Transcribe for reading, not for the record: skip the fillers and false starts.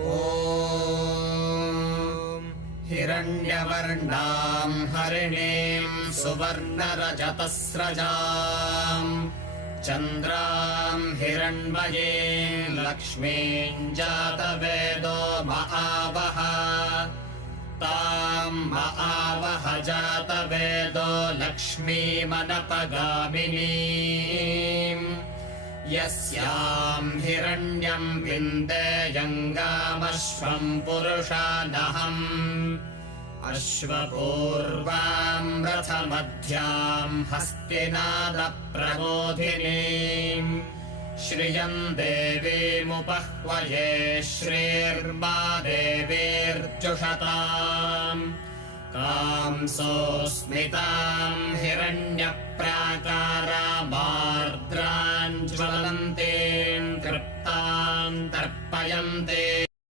ॐ हिरण्यवर्णाम् हरिणीम् सुवर्णरजतस्रजाम् चन्द्राम् हिरण्मयीम् लक्ष्मीम् जातवेदो महावः ताम् महावः जातवेदो लक्ष्मीमनपगामिनीम् यस्याम् हिरण्यम् विन्देयङ्गामश्वम् पुरुषानहम् अश्वपूर्वाम् रथमध्याम् हस्तिनादप्रबोधिनीम् श्रियम् देवीमुपह्वये श्रीर्मा देवीर्जुषताम् कांसोऽस्मिताम् हिरण्यप्राकारामार्द्राम् ज्वलन्तीम् तृप्ताम् तर्पयन्ते।